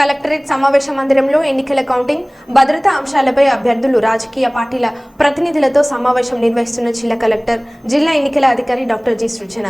Collectorate సమావేశ మందిరంలో ఎన్నికల కౌంటింగ్ భద్రతా అంశాలపై అభ్యర్థులు రాజకీయ పార్టీల ప్రతినిధులతో సమావేశం నిర్వహిస్తున్న జిల్లా కలెక్టర్ జిల్లా ఎన్నికల అధికారి డాక్టర్ జి సృజన.